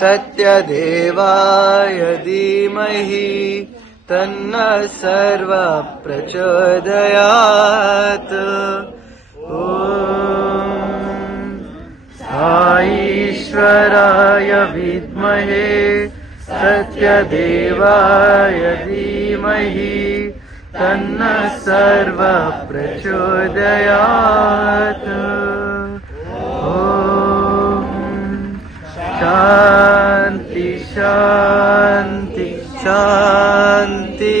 सत्यदेवाय धीमहि तन्नः सर्वः प्रचोदयात्। ॐ ईश्वराय विद्महे सत्यदेवाय धीमहि तन्नः सर्वः प्रचोदयात्। शांति शांति शांति।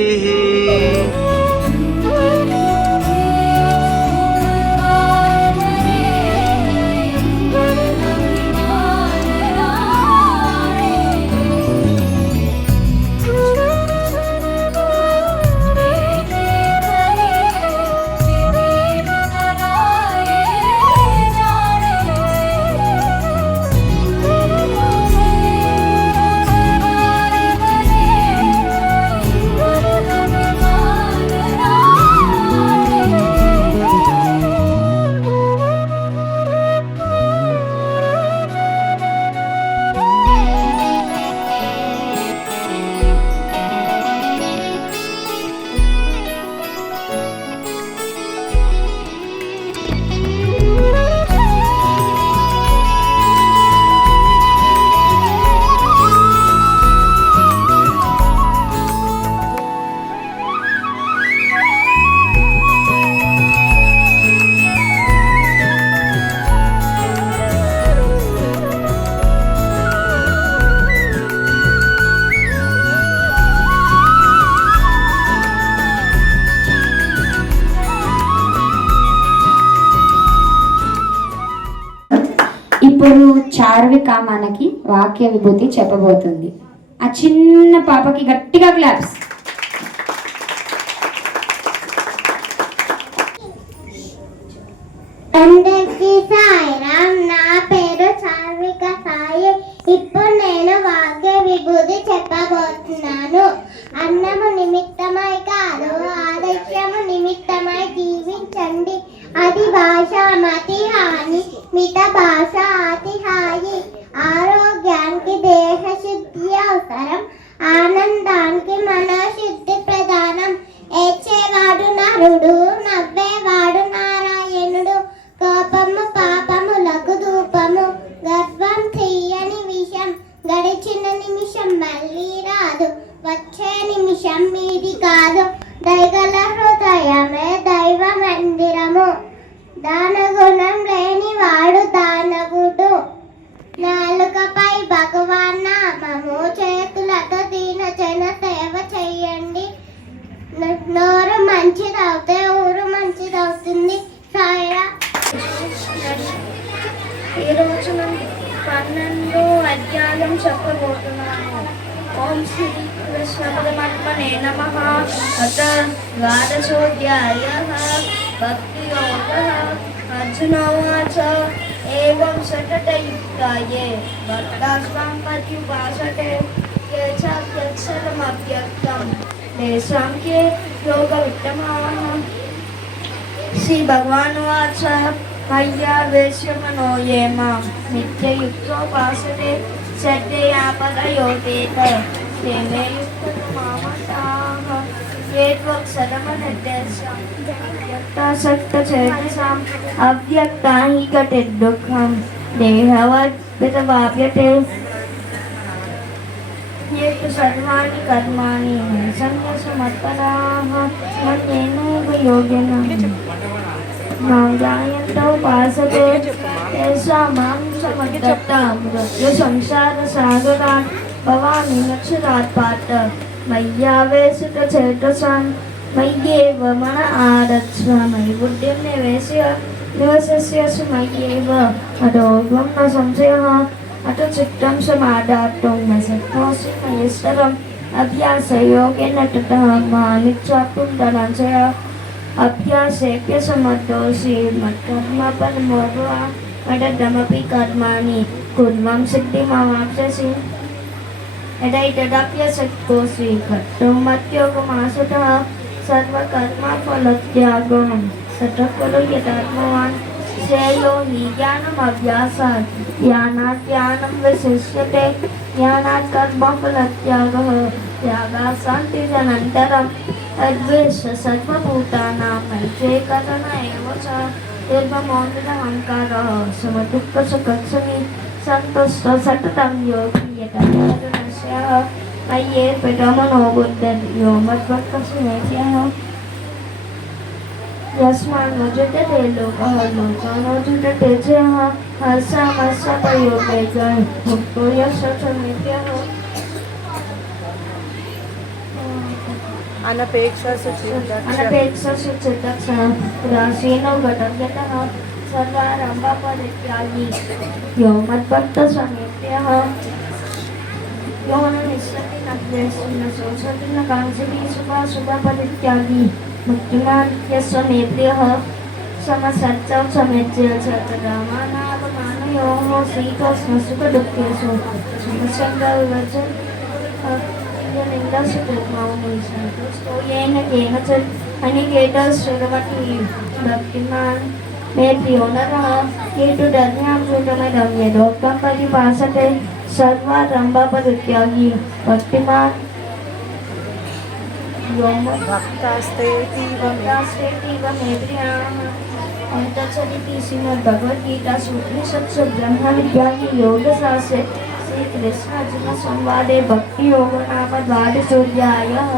ఇప్పుడు చార్విక మనకి వాక్య విభూతి చెప్పబోతుంది. ఆ చిన్న పాపకి గట్టిగా క్లాప్స్. అందరికీ సాయిరాం. నా పేరు చార్విక సాయి. ఇప్పుడు నేను వాక్య విభూతి చెప్పబోతున్నాను. అన్నము నిమిత్తమై కాదు, ఆదర్శము నిమిత్తమై జీవించండి. అది భాష మతి హాని, మిత భాష అతి హాయి. ఆరోగ్యానికి దేహ శుద్ధి అవసరం, పద్యాలను చెప్పబోతున్నాను. ఓం శ్రీ కృష్ణ పరమాత్మనే నమః. అత ద్వాదశోధ్యాయః భక్తి యోగః. అర్జున ఉవాచ ఏవం సతతయుక్తాయే భక్తాస్మాం పర్యుపాసతే ये चाप्यक्षरमव्यक्तं तेषां के योगवित्तमाः. श्री भगवान् उवाच मय्यावेश्य मनो ये मां नित्ययुक्तोपासते श्रद्धया परयोपेत ते मे युक्ततमामताः. ये त्वक्षरमनिर्देशम् अव्यक्तासक्तचेतसाम् अव्यक्ता हि गतिर्दुःखं देहवद् वितवाप्यते. ये तु सर्वाणि कर्माणि संन्यासमत्पराः मन्येनोपयोगिनः मां ध्यायन्तौ उपासते तेषां मां समद्गतां मृत्युसंसारसागरात् भवामि नक्षरात् पात. मय्यावेशितचेतसां मय्येव मन आरक्ष मयि बुद्धिं निवेश्य निवसस्यसि मय्येव अधोऽहं न संशयः. अथ चित्तं समादातुं न शक्नोषि मयेश्वरम् अभ्यासयोगेन ततः मानिच्छाप्तुं धनञ्जय अभ्यासेऽप्यसमर्थोऽसि मत्कर्मफलमोहः मददमपि कर्माणि कुर्वं सिद्धिमवाप्स्यसि. यदैतदप्यशक्तोऽसि कर्तुं मद्योगमाश्रितः सर्वकर्मफलत्यागं ततः कुरु यदात्मवान्. श्रेयो हि ज्ञानमभ्यासात् ज्ञानात् ज्ञानं विशिष्यते ज्ञानात् कर्मफलत्यागः त्यागात् शान्तिरनन्तरम्. अद्वेष्य सर्वभूतानां मैत्रेयकरुण एव च निर्ममो निरहङ्कारः समदुःखसुखक्षमी सन्तुष्टो सततं योगी यतः मय्येर्पितो मनो बुद्धिर्यो मद्भक्तः. यस्मान्नोज्यते लोकः लोकानोज्यते च हर्षामर्षपयोगेन मुक्तो यस्य च नित्यः. अनपेक्षा सुचिदक्षः उदासीनो गतव्यतः सर्वारम्भपरित्यागी यो मद्भक्तः यो न निःसरति न द्वेष्टि न शोचति न काङ्क्षति शुभाशुभपरित्यागी मुक्तिमान् यस्य मे प्रियः समसच्चौ समेत्य च तदामानावमानयोः शीतोष्णसुखदुःखेषु समसङ्गविवर्जननिन्दसुखमौनि सन्तुष्टो येन केनचित् अनिकेतः शृण्वति भक्तिमान् मे प्रियो नरः. ये तु धर्म्यां श्रुतमिदं यदोक्तं परिभाषते सर्वारम्भपरित्यागी भक्तिमान् भक्तास्तेतीव मे प्रियाः. तत्सदिति श्रीमद्भगवद्गीतासु उपनिषत्सु ब्रह्मविद्यायां योगशास्त्रे श्रीकृष्णार्जुनसंवादे भक्तियोगो नाम द्वादशोऽध्यायः.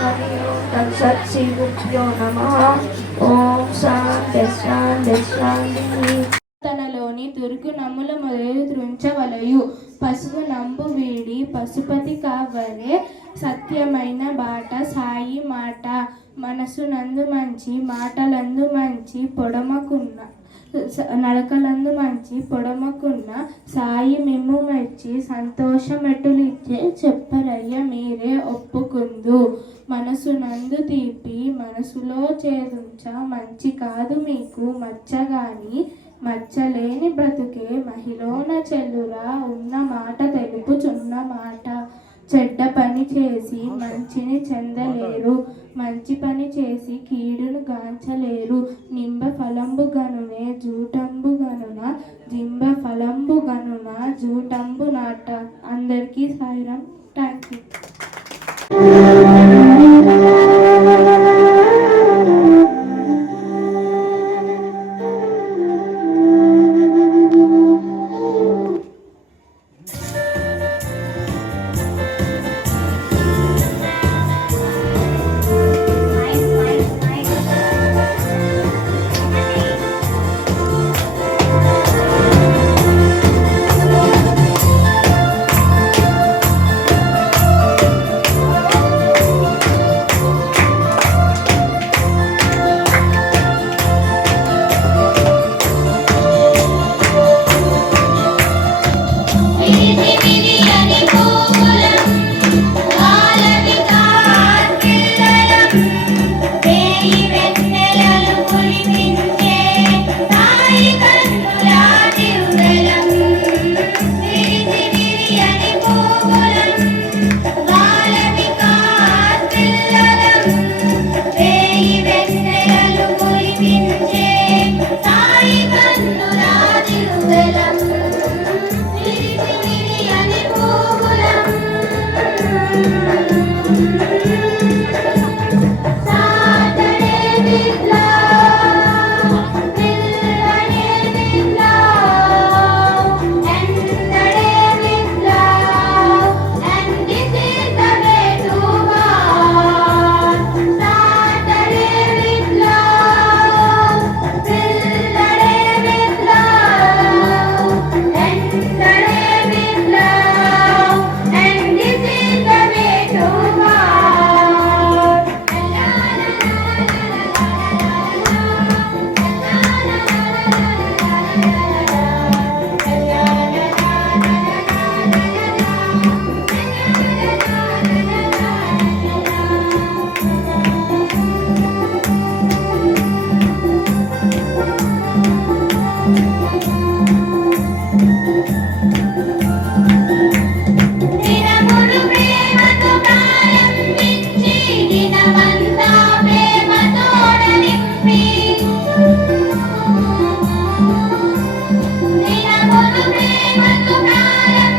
हरि ओं तत्सत् श्रीगुरुभ्यो नमः. ఓం శాంతి శాంతి శాంతి. తనలోని దుర్గు నమ్ముల మొదలు త్రుంచవలయు పసుపు నంబు వీడి పశుపతి కావలే సత్యమైన బాట సాయి మాట మనసు నందు మంచి మాటలందు మంచి పొడమకున్న నడకలందు మంచి పొడమకున్న సాయి మిమ్ము మెచ్చి సంతోషమెటులిచ్చే చెప్పరయ్య మీరే ఒప్పుకుందు. మనసు నందు తీపి మనసులో చేరుంచ మంచి కాదు మీకు మచ్చగాని మచ్చలేని బ్రతుకే మహిళన చెల్లురా ఉన్న మాట తెలుపుచున్న మాట. చెడ్డ పని చేసి మంచిని చెందలేరు మంచి పని చేసి కీడును గాంచలేరు. నింబ ఫలంబు గనునే జూటంబు గనున జింబ ఫలంబు గనున జూటంబు నాట. అందరికీ సాయిరాం. Thank you.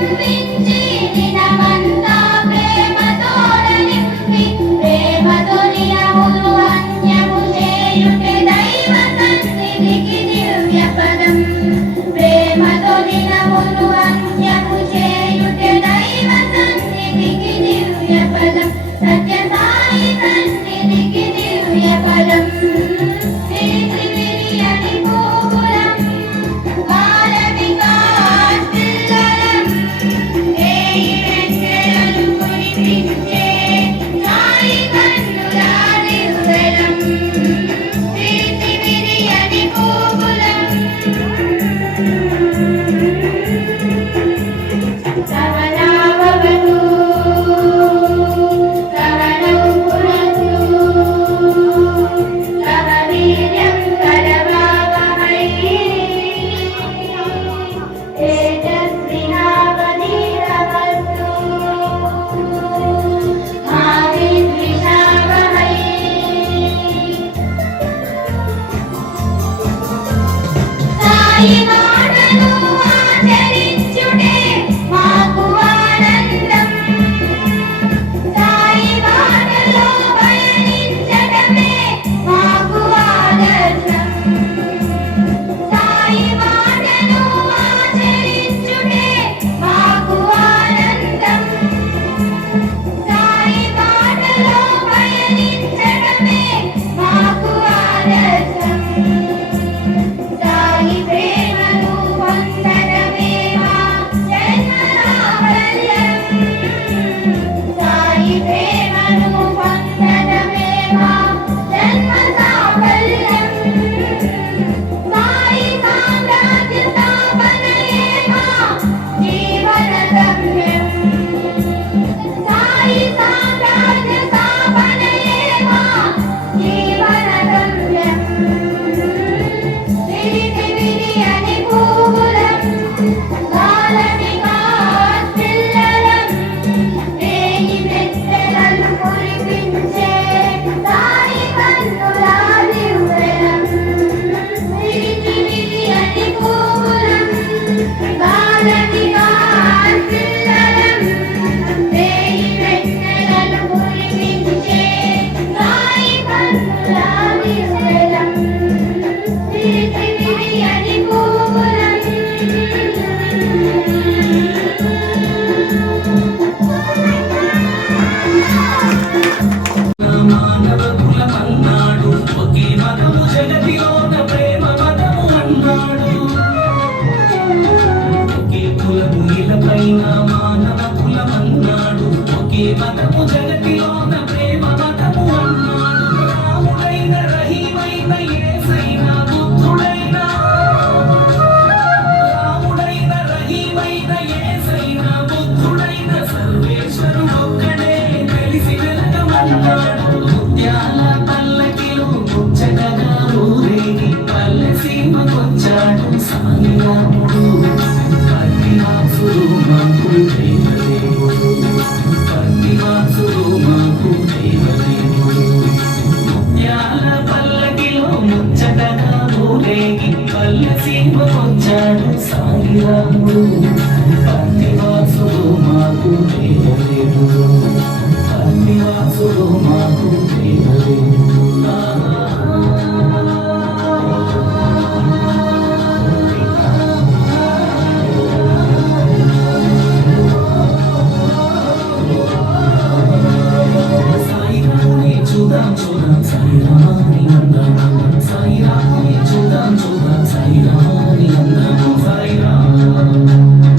కవ్వించి దినమంతా ప్రేమతోడ నింపి ప్రేమతో నియములు అన్యము చేయుటే దైవ సన్నిధికి దివ్య పదం ప్రేమతో దినములు అన్యము చేయుటే దైవ సన్నిధికి దివ్య పదం సత్య సాయి సన్నిధికి దివ్య పదం శ్రీశ్రీవిరియని పూగులం బాలమిగా పిల్లలం వేయి వెన్నెలలు కురిపించే సాయి కన్నుల దివ్వెలం శ్రీశ్రీవిరియని పూగులం సవనావవతు సవనం పునస్తు సవవీర్యం కరవావహై తేజస్వినావధీతమస్తు మా విద్విషావహై సాయి మాటను ఆచరించుటే మాకు ఆనందం సాయి మాటలో పయనించటమే మాకు ఆదర్శం సాయి మాటను ఆచరించుటే మాకు ఆనందం సాయి మాటలో పయనించటమే మాకు ఆదర్శం సాయి ప్రేమను పొందడమే మా జన్మ సాఫల్యం సాయి ప్రేమను పొందడమే మా జన్మ సాఫల్యం సాయి సామ్రాజ్య స్థాపనయే మా జీవన గమ్యం సాయి సామ్రాజ్య స్థాపనయే మా జీవన గమ్యం విరివిరియని పూగులం బాలమిగా పిల్లలం వేయి వెన్నెలలు కురిపించే సాయి కన్నుల దివ్వెలం విరివిరియని పూగులం బాలమిగా పిల్లలం వేయి వెన్నెలలు కురిపించే సాయి కన్నుల దివ్వెలం శ్రీశ్రీవిరియని పూగులం మానవ కులమన్నాడు ఒకే మతము జగతిలోన ప్రేమ మతము అన్నాడు ఒకే కులము ఇలపైన మానవ కులమన్నాడు ఒకే మతము జగతిలోన ప్రేమ మతము అన్నాడు రాముడైన రహీమైన యేసైనా బుద్ధుడైనా రాముడైన రహీమైన యేసైనా బుద్ధుడైన సర్వేశ్వరుడొక్కడే తెలిసి వెలగమన్నాడు ముత్యాల పల్లకిలో ముచ్చటగా ఊరేగి పల్లె సీమకొచ్చాడు సాయి రాముడు పట్టివాసుడు మాకు దేవదేవుడు పట్టివాసుడు మాకు దేవదేవుడు ముత్యాల పల్లకిలో ముచ్చటగా ఊరేగి పల్లె సీమకొచ్చాడు సాయి రాముడు పట్టివాసుడు మాకు దేవదేవుడు పట్టివాసుడు మాకు దేవదేవుడు సాయి రాముని చూద్దాం చూద్దాం సాయి రామాని అందాం సాయి రాముని చూద్దాం చూద్దాం సాయి రామాని అందాం సాయి రామ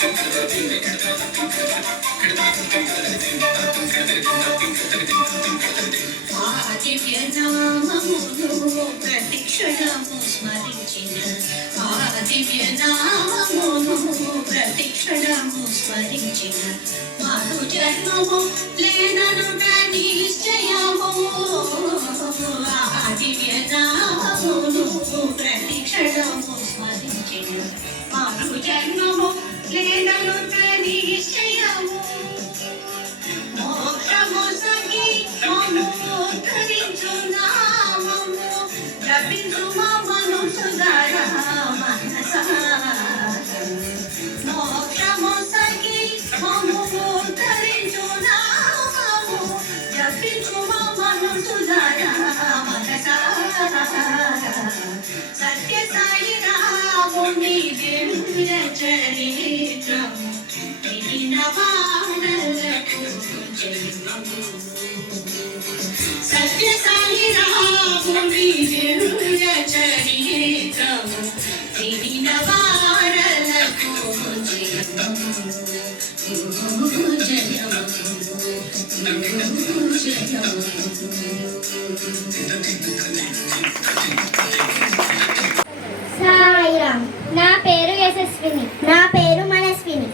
Thank you. దివ్యనామమును ప్రతిక్షణము స్మరించిన దివ్యనామమును ప్రతిక్షణము స్మరించిన మరు జన్మము లేనను నిశ్చయము దివ్యనామమును ప్రతిక్షణము స్మరించిన మరు జన్మము లేనను నిశ్చయము మోక్షము సగి ధరించు నామము జపించు మమను సుధర మనస మోక్షము సగి ధరించు నామము జపించు మమను సుధర మనస సత్య సాయి రాముని దివ్య చరిత్రము సత్య సాయి రాముని దివ్య చరిత్రము తిరిగిన వారలకు సాయిరామ్. నా పేరు యశస్విని. నా పేరు మనస్విని.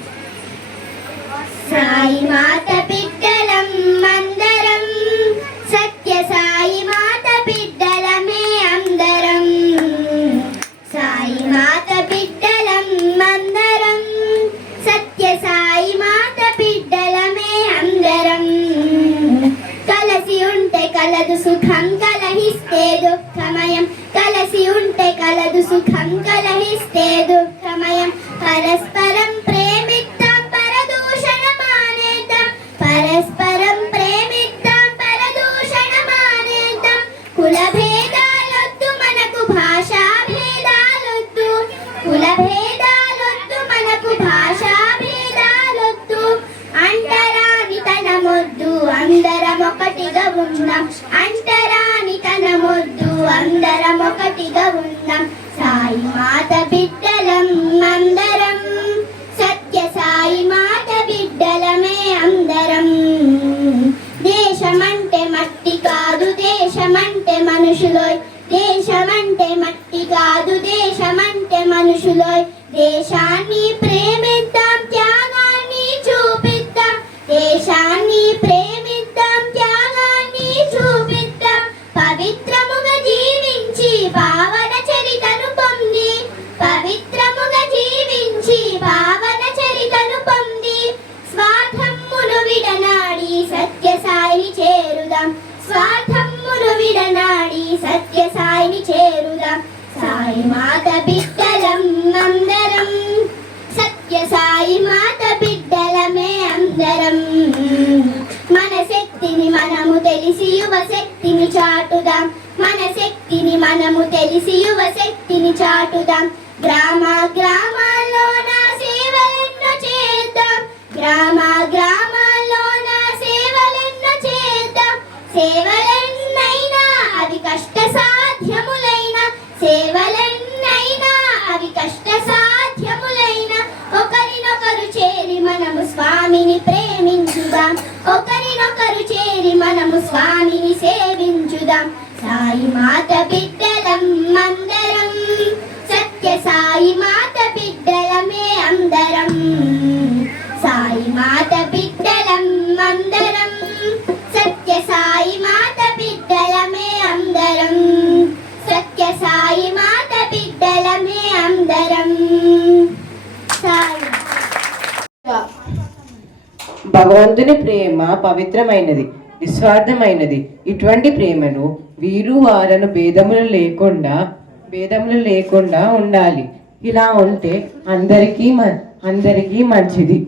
సాయి మాత బిడ్డలం అందరం, సత్య సాయి మాత బిడ్డలమే అందరం. సాయి మాత బిడ్డలం అందరం, సత్య సాయి మాత బిడ్డలమే అందరం. కలసి ఉంటే కలదు సుఖం, కలహిస్తే దుఃఖమయం. కలసి ఉంటే కలదు సుఖం, కలహిస్తే దుఃఖమయం. పరస్పరం ప్రేమిద్దాం, పరదూషణ మానేద్దాం. పరస్పరం ప్రేమిద్దాం, పరదూషణ మానేద్దాం. కుల భేదాలొద్దు మనకు, భాషా భేదాలొద్దు. కుల భేదాలొద్దు మనకు, భాషా భేదాలొద్దు. అంటరాని తనమొద్దు, అందరం ఒకటిగా ఉన్నాం. అంటరాని తనమొద్దు, అందరం ఒకటిగా ఉన్నాం. సాయి మాత బిడ్డలం అందరం, సత్య సాయి మాత బిడ్డలమే అందరం. దేశమంటే మట్టి కాదు, దేశమంటే మనుషులోయ్. దేశమంటే మట్టి కాదు, దేశమంటే మనుషులోయ్. దేశాన్ని ప్రేమిద్దాం, త్యాగాన్ని చూపిద్దాం. దేశాన్ని ప్రేమిద్దాం, త్యాగాన్ని చూపిద్దాం. పవిత్రముగా జీవించి పావన చరితను పొంది, పవిత్రముగా జీవించి పావన చరితను పొంది, స్వార్థమ్మును విడనాడి సత్య సాయిని చేరుదాం. స్వార్థమ్మును విడనాడి సత్య సాయిని చేరుదాం. సాయి మాత బిడ్డలం అందరం, సత్య సాయి మాత బిడ్డలమే అందరం. మన శక్తిని మనము తెలిసి యువ శక్తిని చాటుదాం. మన శక్తిని మనము తెలిసి యువ శక్తిని చాటుదాం. గ్రామ గ్రామాల్లోన సేవలెన్నో చేద్దాం. గ్రామ గ్రామాల్లోన సేవలెన్నో చేద్దాం. సేవలెన్నైనా అవి కష్ట సాధ్యములైన, సేవలెన్నైనా అవి కష్ట సాధ్యములైన. ఒకరినొకరు చేరి మనము స్వామిని ప్రేమించుదాం. ఒకరినొకరు చేరి మనము స్వామిని సేవించుదాం. సాయి మాత బిడ్డలం అందరం, సత్య సాయి మాత బిడ్డలమే అందరం. సాయి మాత బిడ్డలం అందరం, సత్య సాయి మాత బిడ్డలమే అందరం. సత్య సాయి మాత బిడ్డలమే అందరం. సాయి భగవంతుని ప్రేమ పవిత్రమైనది, నిస్వార్థమైనది. ఇటువంటి ప్రేమను వీరు వారను భేదములు లేకుండా ఉండాలి. ఇలా ఉంటే అందరికీ మంచిది.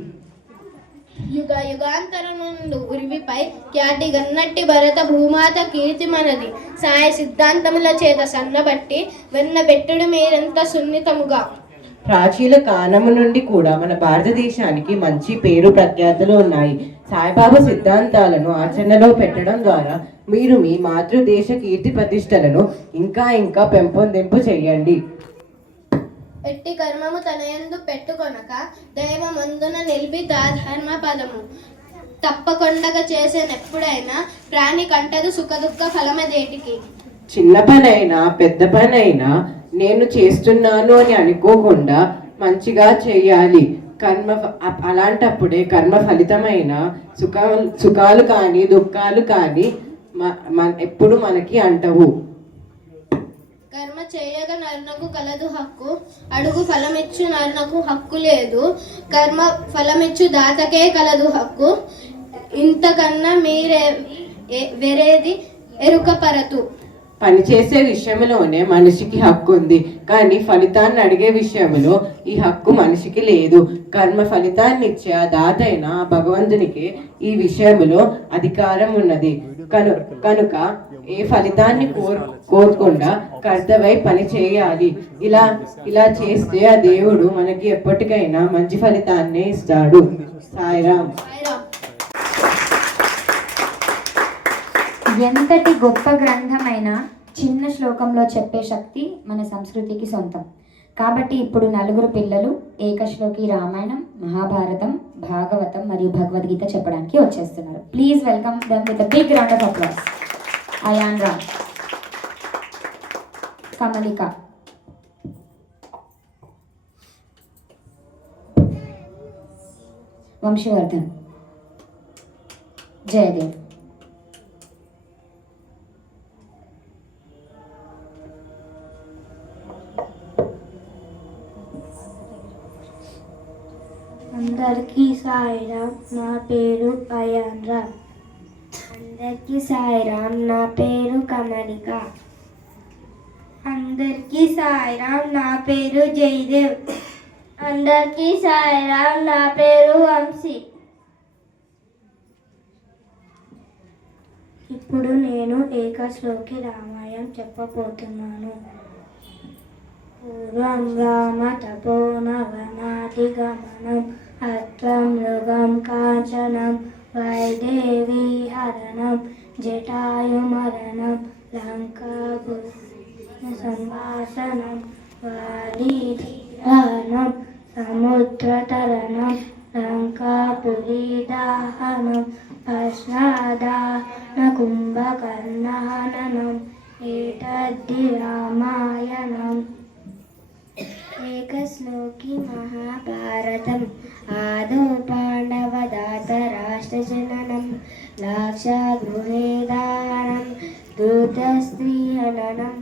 యుగ యుగాంతర నుండి ఉరివిపై ఖ్యాతి గన్నట్టి భరత భూమాత కీర్తి మనది. సాయ సిద్ధాంతముల చేత సన్నబట్టి వెన్నబెట్టుడు మీరెంత సున్నితముగా. ప్రాచీన కాలము నుండి కూడా మన భారతదేశానికి మంచి పేరు ప్రఖ్యాతులు ఉన్నాయి. సాయిబాబా సిద్ధాంతాలను ఆచరణలో పెట్టడం ద్వారా మీరు మీ మాతృదేశ కీర్తి ప్రతిష్టలను ఇంకా పెంపొందింపు చేయండి. ఎట్టి కర్మము తనయందు పెట్టుకొనక దైవమందున నిలిపి ధర్మ పదము తప్పకొండగా చేసేనెప్పుడైనా ప్రాణి కంటదు సుఖదుఖ ఫలమదేటికి. చిన్న పనైనా పెద్ద పనైనా నేను చేస్తున్నాను అని అనుకోకుండా మంచిగా చేయాలి. అలాంటప్పుడే కర్మ ఫలితమైన సుఖాలు కానీ దుఃఖాలు కానీ ఎప్పుడు మనకి అంటవు. కర్మ చేయగా నరునకు కలదు హక్కు, అడుగు ఫలమిచ్చు నరునకు హక్కు లేదు. కర్మ ఫలమిచ్చు దాతకే కలదు హక్కు, ఇంతకన్నా మీరే వేరేది ఎరుకపరతు. పనిచేసే విషయంలోనే మనిషికి హక్కు ఉంది, కానీ ఫలితాన్ని అడిగే విషయంలో ఈ హక్కు మనిషికి లేదు. కర్మ ఫలితాన్ని ఇచ్చే ఆ దాతైన భగవంతునికి ఈ విషయంలో అధికారం ఉన్నది. కనుక ఏ ఫలితాన్ని కోరకుండా కర్తవై పని చేయాలి. ఇలా చేస్తే ఆ దేవుడు మనకి ఎప్పటికైనా మంచి ఫలితాన్ని ఇస్తాడు. సాయిరామ్. ఎంతటి గొప్ప గ్రంథమైనా చిన్న శ్లోకంలో చెప్పే శక్తి మన సంస్కృతికి సొంతం. కాబట్టి ఇప్పుడు నలుగురు పిల్లలు ఏకశ్లోకి రామాయణం, మహాభారతం, భాగవతం మరియు భగవద్గీత చెప్పడానికి వచ్చేస్తున్నారు. Please welcome them with a big round of applause. Ayan Ram, Kamalika, Vamshivardhan, Jayadev. అందరికీ సాయిరామ్, నా పేరు అయాన్ రామ్. అందరికీ సాయిరామ్, నా పేరు కమలిక. అందరికీ సాయిరామ్, నా పేరు జయదేవ్. అందరికీ సాయిరామ్, నా పేరు వంశీ. ఇప్పుడు నేను ఏకశ్లోకి రామాయణం చెప్పబోతున్నాను. పూర్వం రామ తపోవనాధిగమనం అత్వం మృగం కాంచనం వైదేవీ హరణం జటాయుమరణం లంకాభూషణ సంభాషణం వాలీహరణం సముద్రతరణం లంకాపురీదాహనం అశ్నాదాన కుంభకర్ణహననం ఏతద్ధి రామాయణం. ఏకశ్లోకి మహాభారతం. ఆదో పాండవదాత రాష్ట్రజననం లాక్షాగృహే దానం దూతస్త్రీహననం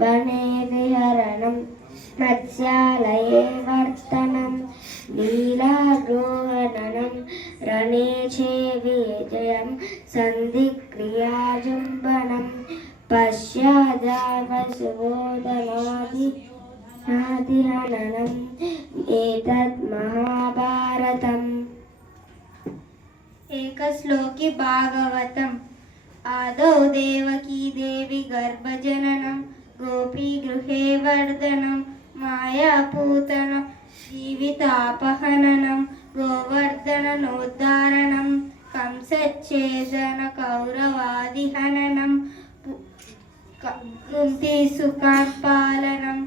వనే విహరణం మత్స్యాలయే వర్తనం లీలాగృహననం రణే చే విజయం సంధిక్రియాజుంబనం పశ్చాదావసుబోధనాది హననం ఏతత్ మహాభారతం. ఏకశ్లోకి భాగవతం. ఆదౌ దేవకీ దేవి గర్భజననం గోపీ గృహే వర్ధనం మాయాపూతనం జీవితాపహననం గోవర్ధనోద్ధారణం కంసచ్ఛేదన కౌరవాదిహననం కుంతీసుకాపాలనం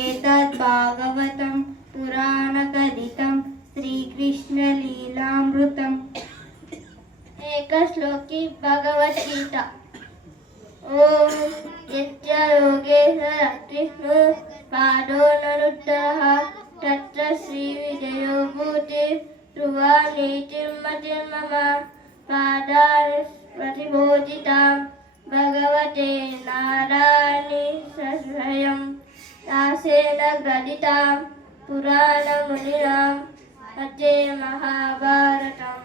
ఏతద్ భాగవతం పురాణకథితం శ్రీకృష్ణలీలామృతం. ఏకశ్లోకి భగవద్గీత. ఓం యత్ర యోగేశ్వరకృష్ణో పాదో నరుత్తరః తత్ర శ్రీ విజయో భూతి ధ్రువా నీతిర్మతిర్మమ పాదాని ప్రతిబోధితాం భగవతే నారాయణి స్వయం దాసేన గ్రథితాం పురాణమునినాం అదే మహాభారతం.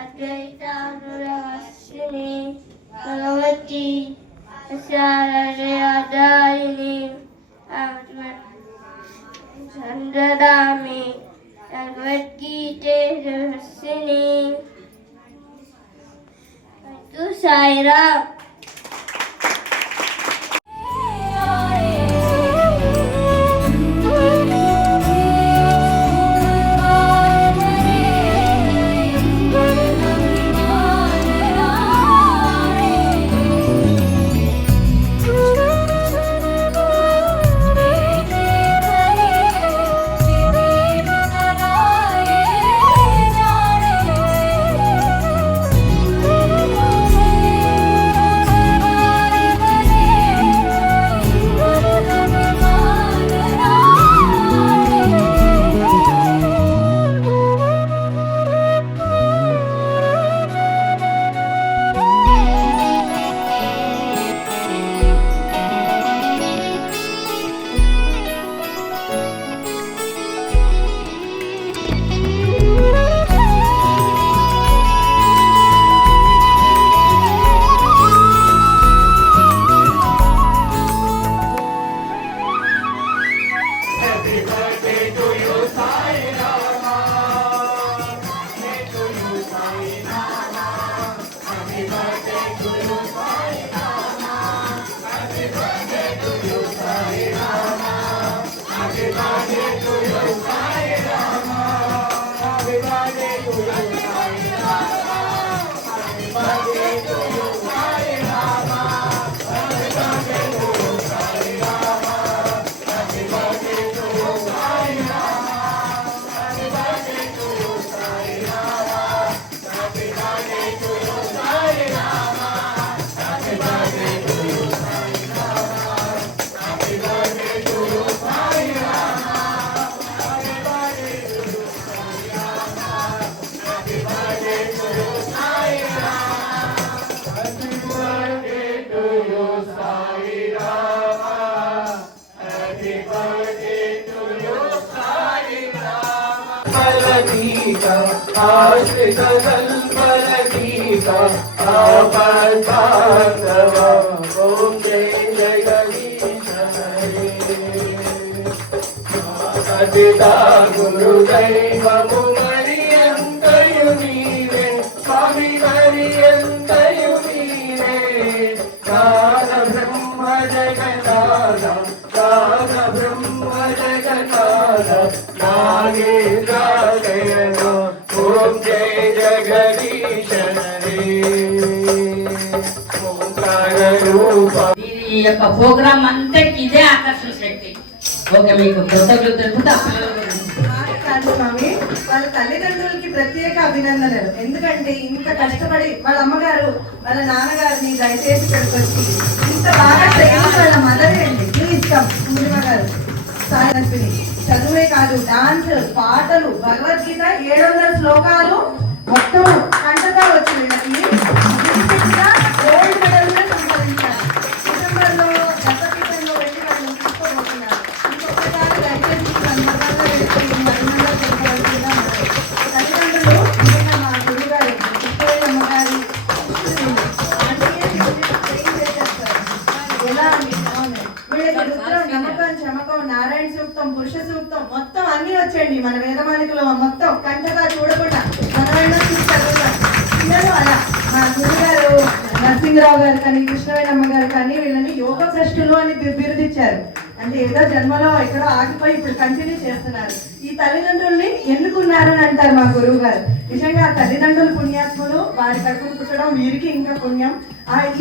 అద్వైతానురవస్సిని భగవతి శారదయాదాయిని చంద్రదామి భగవద్గీతే రహస్సిని. సాయిరామ్. గీత ఆశ్రిత కల్పన గీత ఆపద్బాంధవ ఓం జయ జగదీశ హరే సచితా గురుదైవము మరియంతయు నీవే స్వామి మరియంతయు నీవే కాల బ్రహ్మ జగన్నాథ కాల బ్రహ్మ జగన్నాథ నాగేంద్రాలయనో ఓం జయ జగదీశ హరే ఓంకార రూప ఈ యొక్క ప్రోగ్రామ్ అంతటికి ఇదే ఆకర్షణ శక్తి. ఓకే, మీకు కృతజ్ఞతలు తెలుపుతూ ఆ పిల్లల గురించి. కాదు స్వామి, వాళ్ళ తల్లిదండ్రులకి ప్రత్యేక అభినందనలు. ఎందుకంటే ఇంత కష్టపడి వాళ్ళ అమ్మగారు వాళ్ళ నాన్నగారిని దయచేసి పెట్టుకొచ్చి ఇంత బాగా ట్రైన్ వాళ్ళ మదరే అండి. ఇష్టం పూర్ణిమ గారు సాయలక్ష్మి చదువే కాదు, డాన్స్, పాటలు, భగవద్గీత 700 శ్లోకాలు మొత్తం కంటగా వచ్చింది. గోల్డ్ మెడల్ కూడా సంపాదించారు. డిసెంబర్లో దత్తపీఠంలో వెళ్ళి వాళ్ళు తీసుకోబోతున్నారు. ఇంకొకసారి దయచేసి సందర్భంగా తల్లిదండ్రులు నిజంగా మా గురుగారు అమ్మగారి ఎలా వీళ్ళకి రుద్రం, నమ్మకం, చమకం, నారాయణ సూక్తం, పురుష సూక్తం మొత్తం అన్ని వచ్చండి. మన వేదమానికలో మొత్తం కంటగా చూడకుండా నారాయణ చదువుతారు పిల్లలు. అలా మా గురుగారు నరసింహరావు గారు కానీ కృష్ణవేణమ్మ గారు కానీ వీళ్ళని యోగ భ్రష్టులు అని బిరుదిచ్చారు. అంటే ఏదో జన్మలో ఎక్కడో ఆగిపోయి ఇప్పుడు కంటిన్యూ చేస్తున్నారు. ఈ తల్లిదండ్రుల్ని ఎన్నుకున్నారని అంటారు మా గురువు గారు. నిజంగా ఆ తల్లిదండ్రులు పుణ్యాత్ములు, వారి కడుపును పుట్టడం వీరికి ఇంకా పుణ్యం.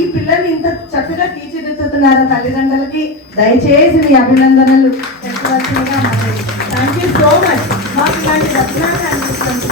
ఈ పిల్లల్ని ఇంత చక్కగా తీర్చిదిద్దుతున్నారు తల్లిదండ్రులకి దయచేసి మీ అభినందనలు చెప్పవలసిందిగా. Thank you so much. మాకు ఇలాంటి రత్నాన్ని అందిస్తుంది